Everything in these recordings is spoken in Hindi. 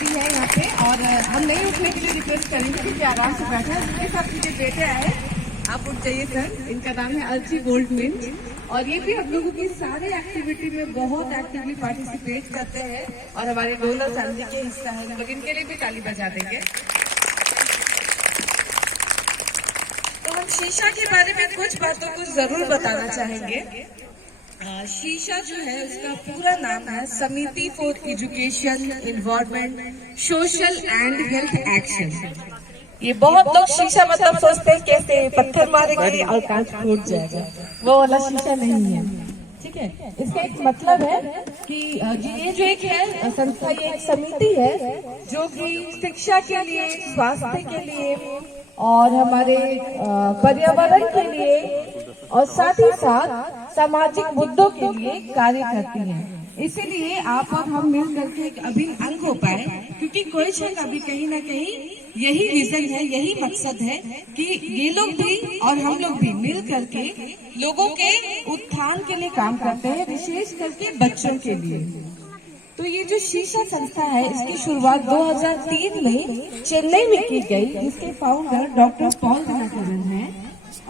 दीदी है यहाँ पे, और हम नहीं उठने के लिए रिक्वेस्ट करेंगे क्योंकि आराम से बैठा है। जिनके साथ मुझे बेटे आए, आप उठ जाइए सर। इनका नाम है अर्ची गोल्डमिंट, और ये भी हम लोगों की सारे एक्टिविटी में बहुत एक्टिवली पार्टिसिपेट करते हैं और हमारे डोनर फैमिली के हिस्सा है। लोग इनके लिए भी ताली बजा देंगे। तो हम शीशा के बारे में कुछ बातों को जरूर बताना चाहेंगे। शीशा जो है उसका पूरा नाम है समिति for education, environment, social and health action. ये बहुत लोग शीशा मतलब सोचते हैं कैसे पत्थर मारेंगे और कांच फूट जाएगा, वो वाला शीशा नहीं है, ठीक है। इसका एक मतलब है कि ये जो एक है संस्था, ये एक समिति है जो कि शिक्षा के लिए, स्वास्थ्य के लिए और हमारे पर्यावरण के लिए और साथ ही साथ सामाजिक मुद्दों के लिए कार्य करती है। इसीलिए आप और हम मिल करके एक अभिन्न अंग हो पाए, क्योंकि कोई शक अभी कहीं ना कहीं यही विजन है, यही मकसद है कि ये लोग भी और हम लोग भी मिल करके लोगों के उत्थान के लिए काम करते हैं, विशेष करके बच्चों के लिए। तो ये जो शीशा संस्था है, इसकी शुरुआत 2003 में चेन्नई में की गई, जिसके फाउंडर डॉक्टर पॉल दिनकरन है,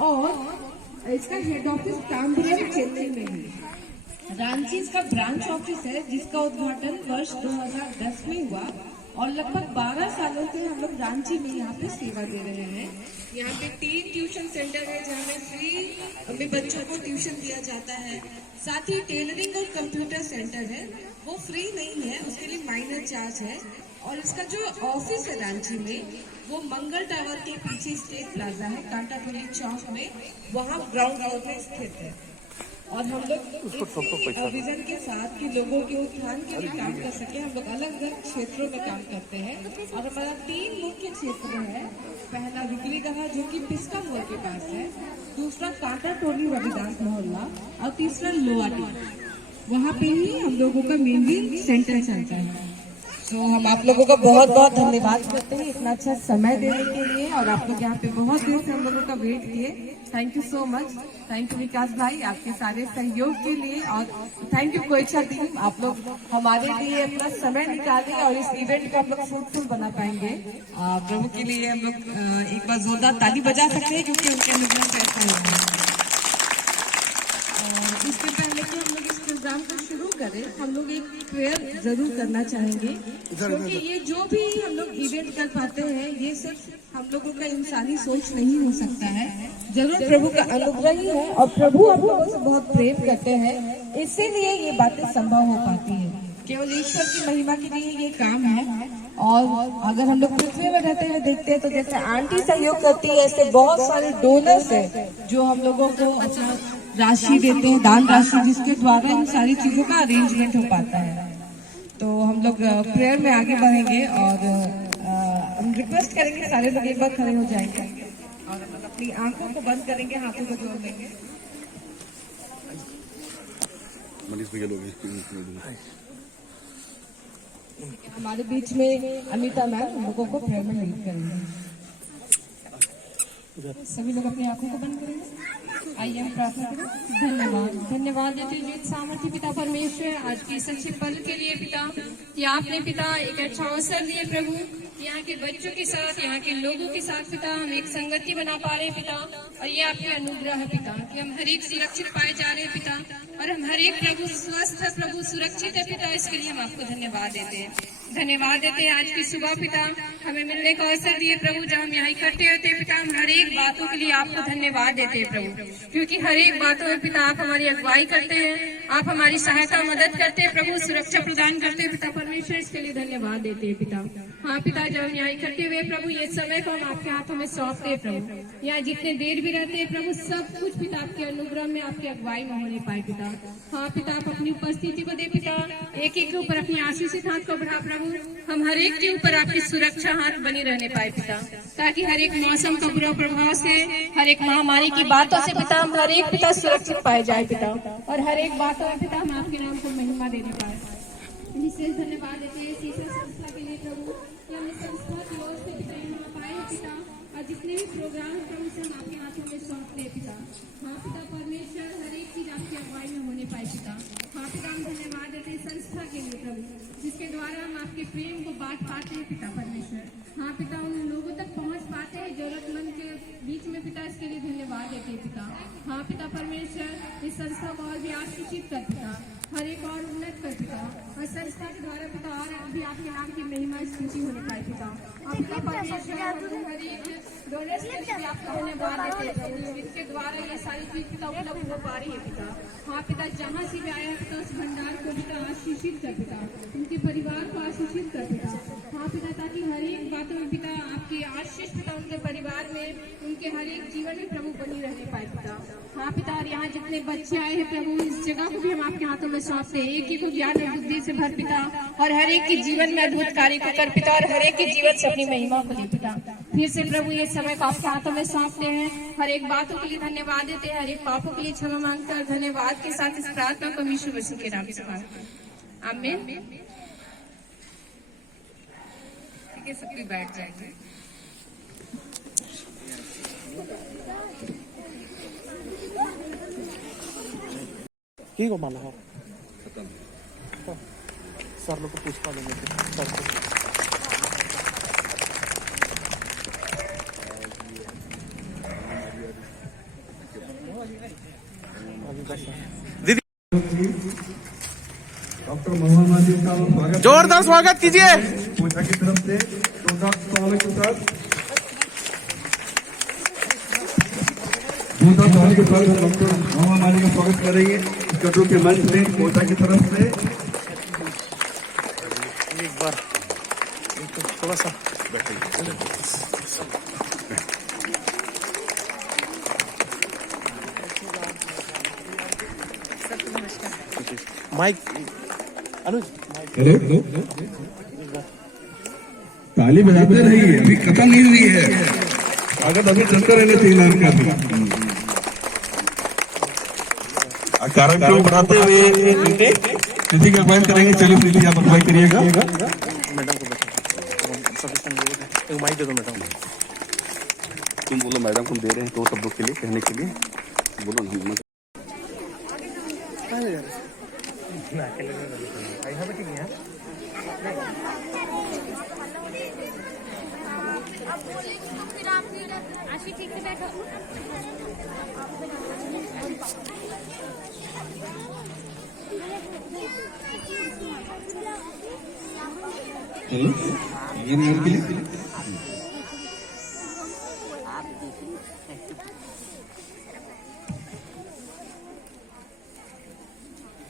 और इसका हेड ऑफिस तांबरम चेन्नई में है। रांची इसका ब्रांच ऑफिस है, जिसका उद्घाटन वर्ष 2010 में हुआ, और लगभग 12 सालों से हम लोग रांची में यहाँ पे सेवा दे रहे हैं। यहाँ पे 3 ट्यूशन सेंटर है जहाँ में फ्री में बच्चों को ट्यूशन दिया जाता है। साथ ही टेलरिंग और कंप्यूटर सेंटर है, वो फ्री नहीं है, उसके लिए माइनर चार्ज है। और इसका जो ऑफिस है रांची में, वो मंगल टावर के पीछे स्टेट प्लाजा है, कांटाटोली चौक में, वहाँ ग्राउंड फ्लोर में स्थित है। और हम लोग विजन के साथ कि लोगों के उत्थान के लिए काम कर सके, हम लोग अलग अलग क्षेत्रों में काम करते हैं। और हमारा 3 मुख्य क्षेत्र है। पहला विकलीगढ़ा जो कि पिस्का मोड़ के पास है, दूसरा कांटाटोली रविदास मोहल्ला, और तीसरा लोआटी। वहाँ पे ही हम लोगों का मेनली सेंटर चलता है। तो हम आप लोगों का बहुत बहुत धन्यवाद करते हैं इतना अच्छा समय देने के लिए, और आप लोग यहाँ पे बहुत देर से हम लोगों का वेट किए। Thank you so much. Thank you Vikas भाई आपके सारे सहयोग के लिए, और थैंक यू कोएचा टीम, आप लोग हमारे लिए अपना समय निकाले और इस इवेंट को हम लोग फ्रूटफुल बना पाएंगे। प्रभु के लिए हम लोग एक बार जोरदार ताली बजा सकते हैं, क्योंकि उनके अनुग्रह से ऐसा होगा। इसके पहले कि हम लोग इस प्रोग्राम को शुरू करें, हम लोग एक प्रेयर जरूर करना चाहेंगे, क्योंकि ये जो भी हम लोग इवेंट कर पाते हैं, ये सिर्फ हम लोगों का इंसानी सोच नहीं हो सकता है, जरूर प्रभु का अनुग्रह ही है। और प्रभु हम लोगों से बहुत प्रेम करते हैं, इसीलिए ये बातें संभव हो पाती है। केवल ईश्वर की महिमा के लिए ये काम है। और अगर हम लोग पृथ्वी में रहते हुए देखते हैं, तो जैसे आंटी सहयोग करती है, ऐसे बहुत सारे डोनर्स हैं जो हम लोगों को अपना राशि देते हैं, दान राशि, जिसके द्वारा इन सारी चीजों का अरेंजमेंट हो पाता है। तो हम लोग प्रेयर में आगे बढ़ेंगे, और हम रिक्वेस्ट करेंगे सारे लोग एक बार खड़े हो जाएंगे और अपनी आंखों को बंद करेंगे, हाथों को जोड़ लेंगे। हमारे बीच में अमिता मैम हम लोगों को प्रेयर में लीड करेंगे। सभी लोग अपनी आंखों को बंद करेंगे। आइए हम प्रार्थना करें। धन्यवाद धन्यवाद देते जीत सामर्थ्य पिता परमेश्वर, आज के इस अच्छे पल के लिए पिता, कि आपने पिता एक अच्छा अवसर दिए प्रभु, यहाँ के बच्चों के साथ, यहाँ के लोगों के साथ पिता हम एक संगति बना पा रहे हैं पिता, और ये आपके अनुग्रह है पिता कि हम हर एक सुरक्षित पाए जा रहे हैं पिता, और हम हर एक प्रभु स्वस्थ है, प्रभु सुरक्षित है पिता। इसके लिए हम आपको धन्यवाद देते हैं। धन्यवाद देते हैं आज की सुबह पिता हमें मिलने का अवसर दिए प्रभु, जब हम यहाँ इकट्ठे होते हैं पिता, हम हर एक बातों के लिए आपको धन्यवाद देते हैं प्रभु, क्योंकि हर एक बातों में पिता आप हमारी अगुवाई करते हैं, आप हमारी सहायता मदद करते हैं प्रभु, सुरक्षा प्रदान करते हैं पिता परमेश्वर। इसके लिए धन्यवाद देते हैं पिता। हाँ पिता, जब हम यहाँ इकट्ठे हुए प्रभु, ये समय को हम आपके हाथों में सौंपते हैं प्रभु। यहाँ जितने देर भी रहते हैं प्रभु, सब कुछ पिता आपके अनुग्रह में, आपकी अगुवाई में होने पाए पिता। हाँ पिता, आप अपनी उपस्थिति को दे पिता, एक एक के ऊपर अपनी आशीषित हाथ को बढ़ा प्रभु, हम हर एक के ऊपर आपकी सुरक्षा हाथ बनी रहने पाए पिता, ताकि हर एक मौसम का बुरा प्रभाव से, हर एक महामारी की बातों से पिता हम हर एक पिता सुरक्षित पाए जाए पिता, और हर एक बातों में पिता हम आपके नाम को महिमा देने पाए। विशेष धन्यवाद देते हैं शीशा संस्था के लिए प्रभु, कि हम इस संस्था की ओर से पिता यहाँ पाए पिता, और जितने भी प्रोग्राम प्रभु से हम आपके हाथों में सौंपते हैं पिता। हाँ पिता परमेश्वर, हर एक चीज आपकी अगुवाई में होने पाए पिता। हाँ पिता, हम धन्यवाद देते हैं संस्था के लिए प्रभु, जिसके द्वारा हम आपके आपके प्रेम को बांट पाते हैं पिता परमेश्वर। हाँ पिता, उन लोगों तक पहुंच पाते हैं जरूरतमंद के बीच में पिता, इसके लिए धन्यवाद देते हैं पिता। हाँ पिता परमेश्वर, इस संस्था को और भी आशीषित कर पिता, हर एक और उन्नत कर पिता, और संस्था के द्वारा पिता और भी आपके नाम की महिमा स्तुति होने पाए पिता। और पिता परमेश्वर, हर एक डोनेशन के लिए आपका धन्यवाद देते हैं, जिसके द्वारा ये सारी चीज पिता उपलब्ध हो पा रही है पिता। हाँ पिता, जहाँ से भी आया है पिता, उस भंडार को पिता आशीषित कर पिता, उनके परिवार को आशीषित कर पिता। हाँ पिता, ताकि हर एक बातों में पिता आपकी आशीष पिता उनके परिवार में, उनके हर एक जीवन में प्रभु बनी रहने पाए पिता। हाँ पिता, और यहाँ जितने बच्चे आए हैं प्रभु, इस जगह को भी हम आपके हाथों में सौंपते हैं। एक एक को ज्ञान और बुद्धि से भर पिता, और हर एक के जीवन में अद्भुत कार्य को कर पिता, और हर एक के जीवन से अपनी महिमा को ले पिता। फिर से प्रभु ये समय को आपके हाथों में सौंपते हैं, हर एक बातों के लिए धन्यवाद देते हैं, हर एक पापों के लिए क्षमा मांगते हैं, और धन्यवाद के साथ इस प्रार्थना को यीशु मसीह के नाम से मांगते हैं, आमीन। ठीक है, सब कोई बैठ जाएंगे। ठीक हो माना हो खत्म। सर लोग को पूछ पा लेंगे सर को। दीदी डॉक्टर मोहम्मद जी का स्वागत, जोरदार स्वागत कीजिए पूजा की तरफ से जोरदार सवालों के साथ। जोरदार के साथ डॉक्टर मोहम्मद जी का स्वागत करेंगे कटरू के मंच में पूजा की तरफ से। एक बार थोड़ा सा माइक अनुज हेलो, ताली बजाते रहिए, अभी खत्म नहीं हुई है, स्वागत अभी चलते रहने चाहिए मैम का। कार्यक्रम को बढ़ाते हुए किसी का अगवाई करेंगे। चलिए प्लीज आप अगवाई करिएगा। मैडम को एक माइक दे दो मैडम। तुम बोलो मैडम, तुम दे रहे हैं 2 शब्दों के लिए कहने के लिए बोलो ना। हेलो, ये मेरे के लिए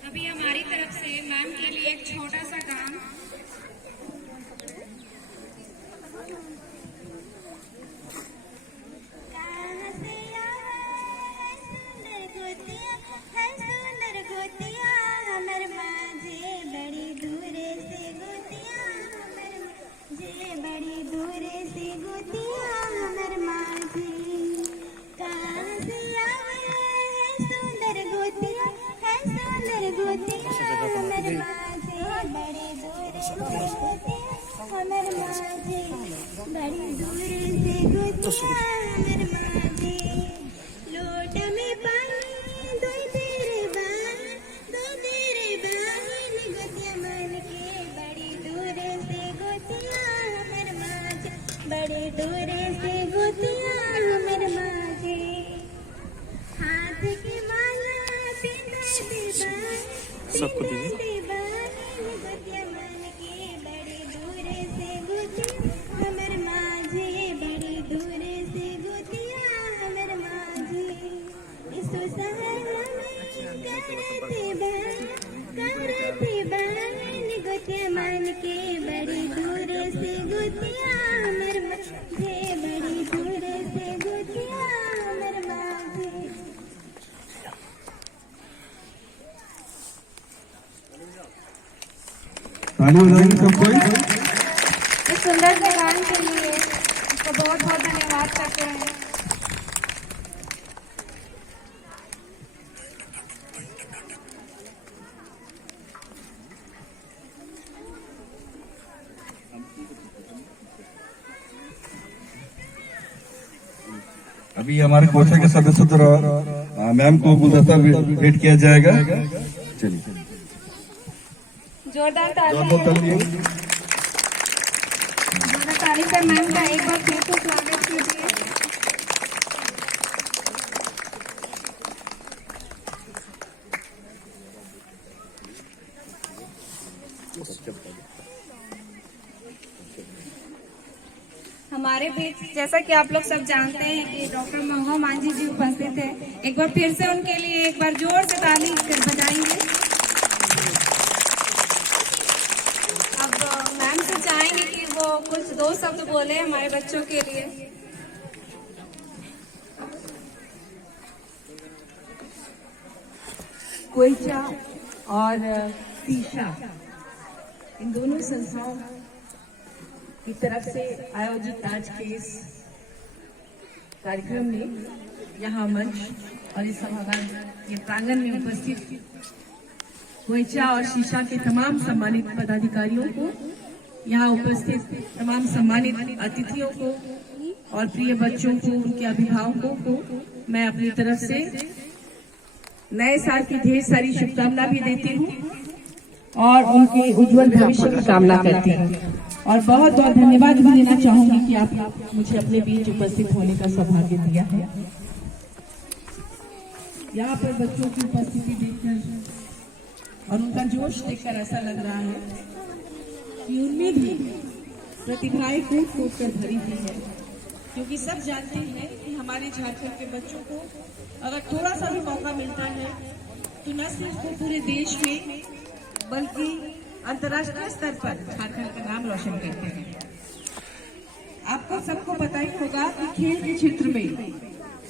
अभी हमारी तरफ से मैम के लिए एक छोटा सा काम। बड़े दूरे से गोतिया हमर माजे, हाथ के माला सबको दीजिए। गोतिया मन के बड़े दूरे से गोतिया हमर माजे, बड़े दूरे से गोतिया हमर माजे। इसो सहर में करते बहन गोतिया मन के बड़े दूरे से गोतिया हमर माजे, बड़े दूरे से गोतिया हमर माजे। ताली बजाएंगे सब कोई। इस सुंदर से गान के लिए इसको बहुत बहुत धन्यवाद करते हैं। अभी हमारे कोटा के सदस्य द्वारा मैम को गुलदस्ता भेंट किया जाएगा। चलिए जोरदार जोरदार तालियां। टीचर मैम का एक बार फिर से स्वागत कीजिए। हमारे बीच जैसा कि आप लोग सब जानते हैं कि डॉक्टर महुआ मांझी जी उपस्थित हैं। एक बार फिर से उनके लिए एक बार जोर से ताली बजाएंगे। अब मैम से चाहेंगे कि वो कुछ 2 शब्द बोले हमारे बच्चों के लिए। कोयचा और शीशा, इन दोनों संस्थाओं की तरफ से आयोजित आज के इस कार्यक्रम में यहाँ मंच और इस सभागार के प्रांगण में उपस्थित कोयचा और शीशा के तमाम सम्मानित पदाधिकारियों को, यहाँ उपस्थित तमाम सम्मानित अतिथियों को और प्रिय बच्चों को, उनके अभिभावकों को मैं अपनी तरफ से नए साल की ढेर सारी शुभकामना भी देती हूँ और उनके उज्जवल भविष्य की कामना करती हूँ। और बहुत बहुत धन्यवाद भी देना चाहूंगी कि आप मुझे अपने बीच उपस्थित होने का सौभाग्य दिया है। यहाँ पर बच्चों की उपस्थिति देखकर और उनका जोश देखकर ऐसा लग रहा है कि उनमें भी प्रतिभाएं कूट कूट कर भरी हुई है, क्योंकि सब जानते हैं कि हमारे झारखंड के बच्चों को अगर थोड़ा सा भी मौका मिलता है तो न सिर्फ वो पूरे देश में बल्कि अंतर्राष्ट्रीय स्तर पर झारखंड का नाम रोशन करते हैं। आपको सबको पता ही होगा कि खेल के क्षेत्र में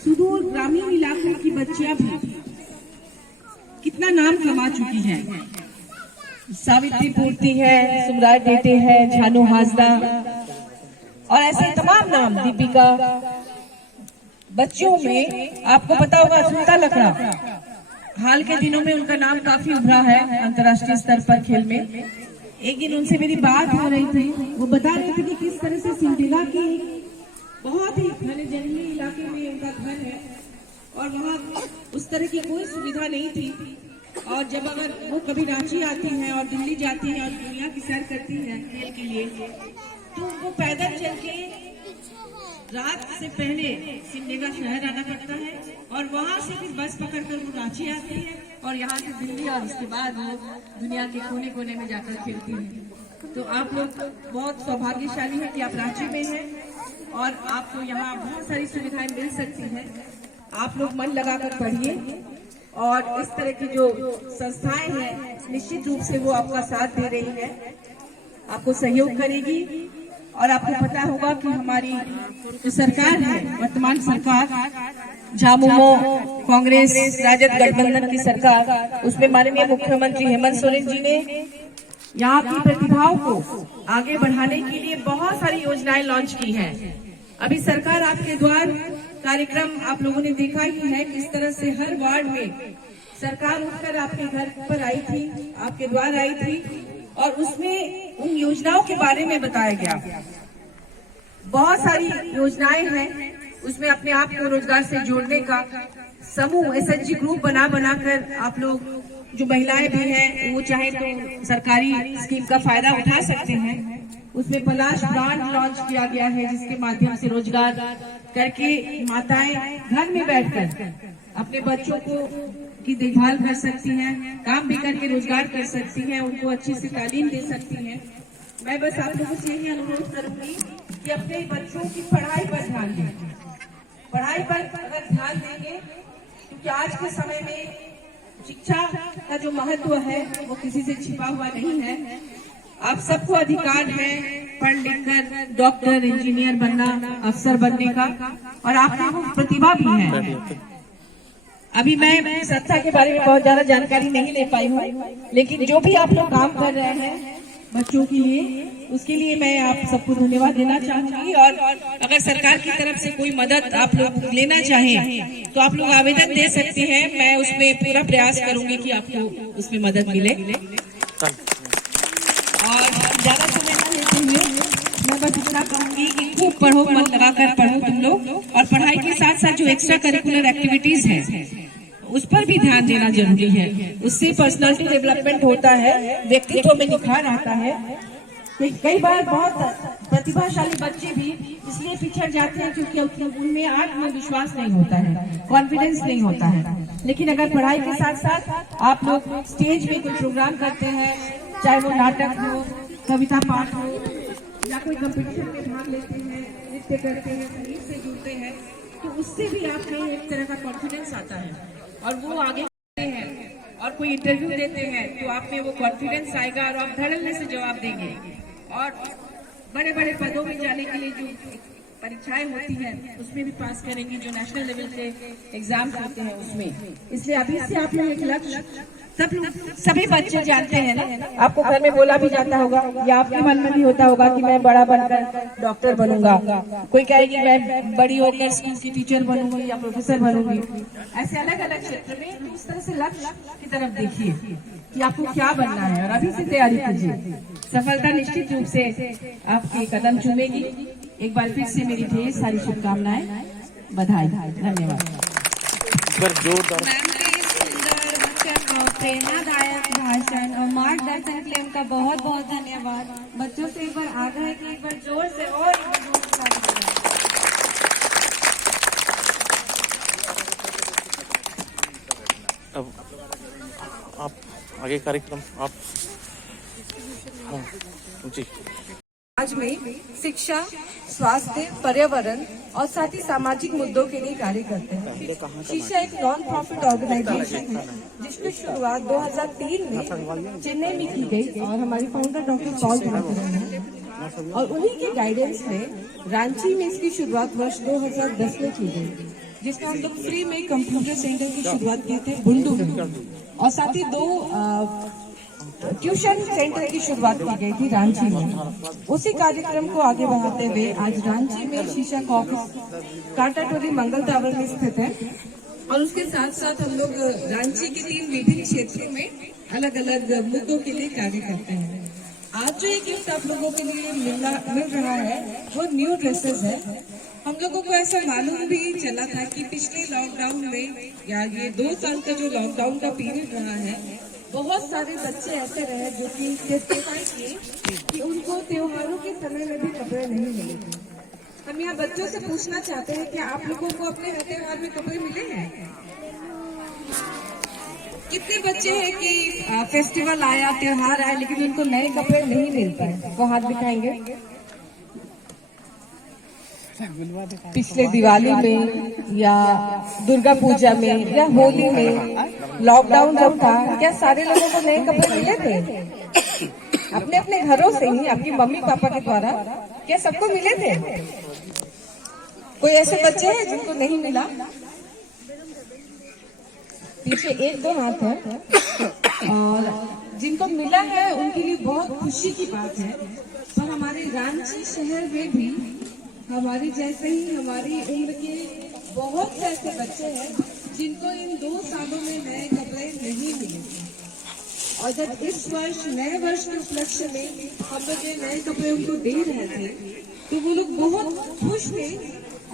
सुदूर ग्रामीण इलाकों की बच्चियां भी कितना नाम कमा चुकी हैं। सावित्री पूर्ति है, सुमराट डेटे है, झानू हाजदा और ऐसे तमाम नाम, दीपिका। बच्चों में आपको पता होगा सुनीता लकड़ा, हाल के दिनों में उनका नाम काफी उभरा है अंतर्राष्ट्रीय स्तर पर खेल में। एक दिन उनसे मेरी बात हो रही थी, वो बता रहे थे कि किस तरह से सिमडेगा की बहुत ही घने जंगली इलाके में उनका घर है और वहाँ उस तरह की कोई सुविधा नहीं थी। और जब अगर वो कभी रांची आती हैं और दिल्ली जाती हैं और दुनिया की सैर करती हैं खेल के लिए, तो उनको पैदल चल के रात से पहले सिमडेगा शहर आना पड़ता है और वहाँ से फिर बस पकड़कर वो रांची आती है और यहाँ से दिल्ली और उसके बाद वो दुनिया के कोने कोने में जाकर खेलती है। तो आप लोग बहुत सौभाग्यशाली हैं कि आप रांची में हैं और आपको यहाँ बहुत सारी सुविधाएं मिल सकती हैं। आप लोग मन लगाकर पढ़िए और इस तरह की जो संस्थाएं हैं निश्चित रूप से वो आपका साथ दे रही है, आपको सहयोग करेगी। और आपको पता होगा कि हमारी जो सरकार है, वर्तमान सरकार, झामुमो कांग्रेस राजद गठबंधन की सरकार, उसमें माननीय मुख्यमंत्री हेमंत सोरेन जी ने यहाँ की प्रतिभाओं को आगे बढ़ाने के लिए बहुत सारी योजनाएं लॉन्च की हैं। अभी सरकार आपके द्वार कार्यक्रम आप लोगों ने देखा ही है, किस तरह से हर वार्ड में सरकार उठकर आपके घर पर आई थी, आपके द्वार आई थी और उसमें उन योजनाओं के बारे में बताया गया। बहुत सारी योजनाएं हैं उसमें अपने आप को रोजगार से जोड़ने का समूह एसएचजी ग्रुप बनाकर आप लोग जो महिलाएं भी हैं वो चाहे तो सरकारी स्कीम का फायदा उठा सकते हैं। उसमें पलाश ब्रांड लॉन्च किया गया है जिसके माध्यम से रोजगार करके माताएं घर में बैठकर अपने बच्चों को की देखभाल कर सकती हैं, काम भी करके रोजगार कर सकती हैं, उनको अच्छी से तालीम दे सकती हैं। मैं बस आप लोगों से यही अनुरोध करूंगी कि अपने बच्चों की पढ़ाई पर ध्यान दें। पढ़ाई पर अगर ध्यान देंगे, क्योंकि आज के समय में शिक्षा का जो महत्व है वो किसी से छिपा हुआ नहीं है। आप सबको अधिकार है पढ़ लिख कर डॉक्टर, इंजीनियर बनना, अफसर बनने का, और आपकी वो प्रतिभा भी है। अभी मैं संस्था के बारे में बहुत ज्यादा जानकारी नहीं ले पाई हूँ, लेकिन जो भी आप लोग काम कर रहे हैं बच्चों के लिए, उसके लिए मैं आप सबको धन्यवाद देना चाहूंगी। और अगर सरकार की तरफ से कोई मदद आप लोग लेना चाहें तो आप लोग आवेदन दे सकते हैं। मैं उसमें पूरा प्रयास करूंगी कि आपको उसमें मदद मिले। और ज्यादा समय न लेते हुए मैं बस इतना कहूंगी कि खूब पढ़ो, मन लगाकर पढ़ो तुम लोग, और पढ़ाई के साथ साथ जो एक्स्ट्रा करिकुलर एक्टिविटीज हैं उस पर भी ध्यान देना जरूरी है। उससे पर्सनालिटी डेवलपमेंट होता है, व्यक्तित्व में निखार आता है। कई बार बहुत प्रतिभाशाली बच्चे भी इसलिए पिछड़ जाते हैं क्योंकि उनमें आत्मविश्वास नहीं होता है, कॉन्फिडेंस नहीं होता है। लेकिन अगर पढ़ाई के साथ साथ आप लोग स्टेज में कोई प्रोग्राम करते हैं, चाहे वो नाटक हो, कविता पाठ हो, या कोई कंपटीशन में भाग लेते हैं, नृत्य करते हैं, संगीत से जुड़ते हैं, तो उससे भी आप में एक तरह का कॉन्फिडेंस आता है और वो आगे बढ़ते हैं और कोई इंटरव्यू देते हैं तो आप में वो कॉन्फिडेंस आएगा और आप धड़ल्ले से जवाब देंगे और बड़े बड़े पदों में जाने के लिए जो परीक्षाएं होती हैं उसमें भी पास करेंगे, जो नेशनल लेवल के एग्जाम होते हैं उसमें। इसलिए अभी से आप लोग एक लक्ष्य सभी बच्चे जानते हैं ना, आपको घर में बोला भी जाता होगा या आपके मन में भी होता होगा कि मैं बड़ा बनकर डॉक्टर बनूंगा, कोई कहेगी मैं बड़ी होकर स्कूल की टीचर बनूंगी या प्रोफेसर बनूंगी। ऐसे अलग अलग क्षेत्र में इस तरह से लक्ष्य की तरफ देखिए कि आपको क्या बनना है और अभी से तैयारी कीजिए। सफलता निश्चित रूप से आपके कदम चूमेगी। एक बार फिर से मेरी ढेर सारी शुभकामनाएं, बधाई, धन्यवाद। जोरदार मैम के इस सुंदर वचन और प्रेरणादायक भाषण और मार्गदर्शन के लिए उनका बहुत बहुत धन्यवाद। बच्चों से एक बार आग्रह है कि एक बार जोर से और एक बार जोर से ताली बजाएं। अब आप आगे कार्यक्रम आप हाँ जी। आज में शिक्षा, स्वास्थ्य, पर्यावरण और साथ ही सामाजिक मुद्दों के लिए कार्य करते हैं। शीशा एक नॉन प्रॉफिट ऑर्गेनाइजेशन है जिसकी शुरुआत 2003 में चेन्नई में की गई और हमारी फाउंडर डॉक्टर पॉल दिनकरन है और उन्हीं के गाइडेंस में रांची में इसकी शुरुआत वर्ष 2010 में की गई, जिसमें हम लोग फ्री में कंप्यूटर सेंटर की शुरुआत किए थे बुंडू में और साथ ही 2 ट्यूशन सेंटर की शुरुआत की गई थी रांची में। उसी कार्यक्रम को आगे बढ़ाते हुए आज रांची में शीशा का ऑफिस कांटाटोली मंगल टावर में स्थित है और उसके साथ साथ हम लोग रांची के 3 विभिन्न क्षेत्रों में अलग अलग मुद्दों के लिए कार्य करते हैं। आज जो ये गिफ्ट आप लोगों के लिए मिल रहा है वो न्यू ड्रेसेस है। हम लोगों को ऐसा मालूम भी चला था कि पिछले लॉकडाउन में या ये 2 साल का जो लॉकडाउन का पीरियड रहा है, बहुत सारे बच्चे ऐसे रहे जो कि टेस्टिफाई किए कि उनको त्योहारों के समय में भी कपड़े नहीं मिले थे। हम यहाँ बच्चों से पूछना चाहते हैं कि आप लोगों को अपने त्योहार में कपड़े मिले हैं? कितने बच्चे हैं कि फेस्टिवल आया, त्योहार आया, लेकिन उनको नए कपड़े नहीं मिल पाए? वो हाथ दिखाएंगे। पिछले दिवाली में या दुर्गा पूजा में या होली में लॉकडाउन जब था, क्या सारे लोगों को नए कपड़े मिले थे? अपने अपने घरों से ही, आपकी मम्मी पापा के द्वारा क्या सबको मिले थे? कोई ऐसे बच्चे हैं जिनको नहीं मिला? पीछे 1-2 हाथ है और जिनको मिला है उनके लिए बहुत खुशी की बात है। पर हमारे रांची शहर में भी हमारी जैसे ही हमारी उम्र के बहुत से ऐसे बच्चे हैं जिनको इन 2 सालों में नए कपड़े नहीं मिले। और जब इस वर्ष नए वर्ष के उपलक्ष्य में हम लोग ये नए कपड़े उनको दे रहे थे तो वो लोग बहुत खुश थे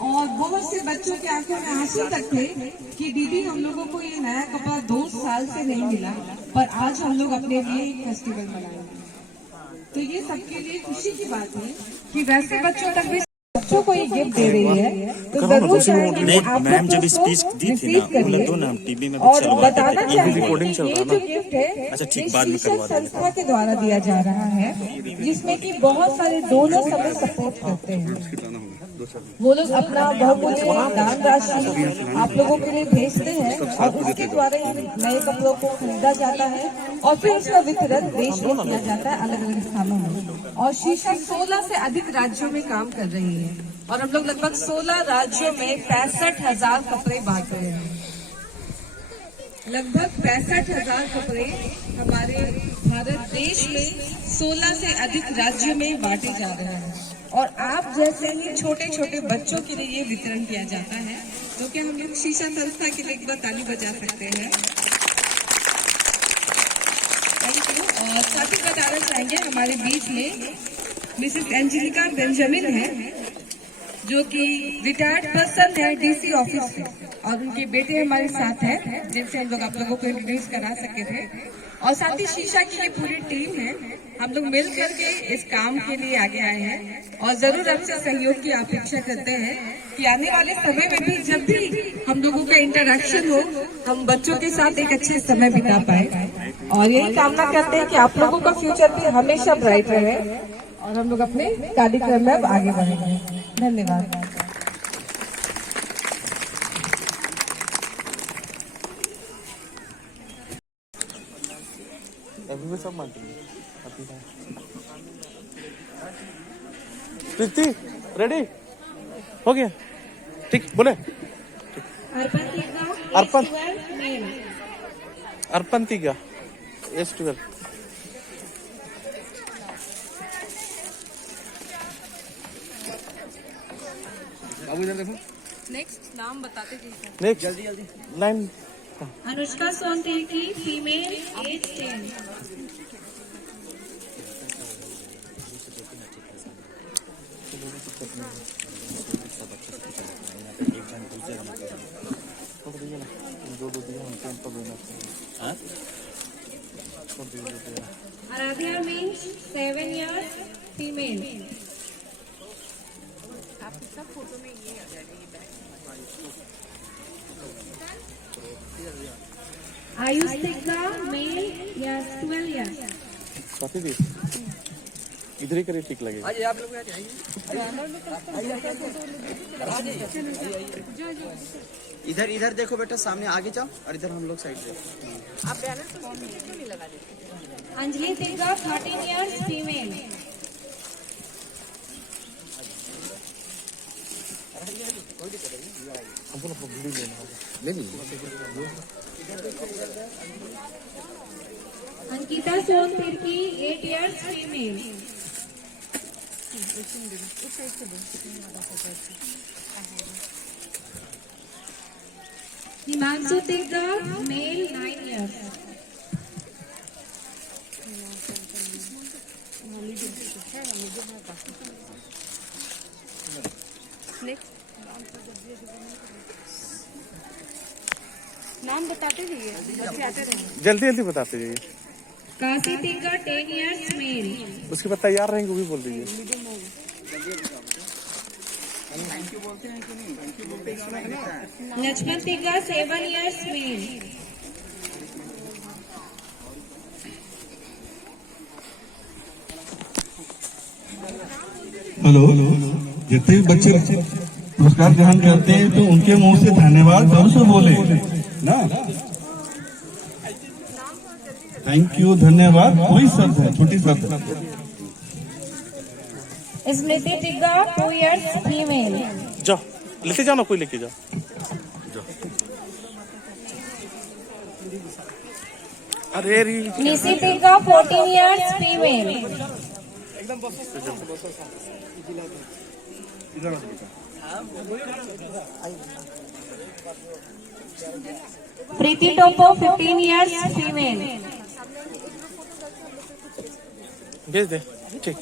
और बहुत से बच्चों के आंखों में आंसू तक थे कि दीदी हम लोगों को ये नया कपड़ा 2 साल से नहीं मिला, पर आज हम लोग अपने लिए एक फेस्टिवल मनाएंगे। तो ये सबके लिए खुशी की बात है कि वैसे बच्चों तक भी बच्चों को ये गिफ्ट दे रही है, तो जरूर चाहेंगे आप मैम जब स्पीच दी थी ना, बोला तो ना टीवी में और बताना चाहेंगे ये जो गिफ्ट है अच्छा ठीक बाद में करवा देंगे। संस्था के द्वारा दिया जा रहा है, जिसमें कि बहुत सारे डोनर्स हमें सपोर्ट करते हैं। वो लोग अपना बहुमूल्य दान राशि आप लोगों के लिए भेजते हैं और उसके द्वारा नए कपड़ों को खरीदा जाता है और फिर उसका वितरण देश में किया जाता है अलग अलग स्थानों में। और शीशा 16 से अधिक राज्यों में काम कर रही है और हम लोग लगभग 16 राज्यों में 65,000 कपड़े बांट रहे हैं। लगभग 65,000 कपड़े हमारे भारत देश में 16 से अधिक राज्यों में बांटे जा रहे हैं और आप जैसे ही छोटे छोटे बच्चों के लिए ये वितरण किया जाता है, जो कि हम लोग शीशा संस्था के लिए एक बार ताली बजा सकते हैं। Thank you. और साथ ही बताना चाहेंगे हमारे बीच में मिसेस एंजेलिका बेंजामिन है, जो कि रिटायर्ड पर्सन है डीसी ऑफिस से और उनके बेटे हमारे साथ हैं, जिनसे हम लोग आप लोगों को इंट्रोड्यूस करा सके थे। और साथ ही शीशा की ये पूरी टीम है, हम लोग मिल करके इस काम के लिए आगे आए हैं और जरूर आपसे सहयोग की अपेक्षा करते हैं कि आने वाले समय में भी जब भी हम लोगों का इंटरेक्शन हो, हम बच्चों के साथ एक अच्छे समय बिता पाए और यही कामना करते हैं कि आप लोगों का फ्यूचर भी हमेशा ब्राइट रहे और हम लोग अपने कार्यक्रम में अब आगे बढ़ेंगे। धन्यवाद। अभी भी सब मानते हैं। प्रीति रेडी हो गया? ठीक बोले। अर्पण अर्पण तीगा S12। अब इधर देखो। नेक्स्ट नाम बताते थे। नेक्स्ट जल्दी जल्दी लाइन। अनुष्का सोनती की female age 10। Aaradhya means 7 years female. Ayush Tigga male या 12 years। काफी दी इधर ही करे ठीक लगेगा। आप लोग इधर इधर देखो बेटा, सामने आगे जाओ और इधर हम लोग साइड से। आप बैनर तो क्यों नहीं लगा देते? Anjali Tigga 13 years female. हमको ना वीडियो लेना होगा। अंकिता सोनती की 8 years female. Himanshu Tigga male 9 years। नाम बताते रहिए, बच्चे आते रहेंगे। जल्दी जल्दी बताते जाइए। Kashi Tigga 10 years male. उसके बाद तैयार रहेंगे वो भी बोल दीजिए। Laxman Tigga 7 years male. Hello, जितने भी बच्चे पुरस्कार ग्रहण करते हैं तो उनके मुंह से धन्यवाद जरूर से बोले ना। थैंक यू, धन्यवाद कोई शब्द है, छोटी शब्द है। स्मृति तिग्गा 2 years फीमेल। जाओ लेके जाओ ना, कोई लेके जाओ। अरे री निशी तिग्गा 14 years फीमेल। प्रीति टोपो 15 years फीमेल। भेज दे। ठीक।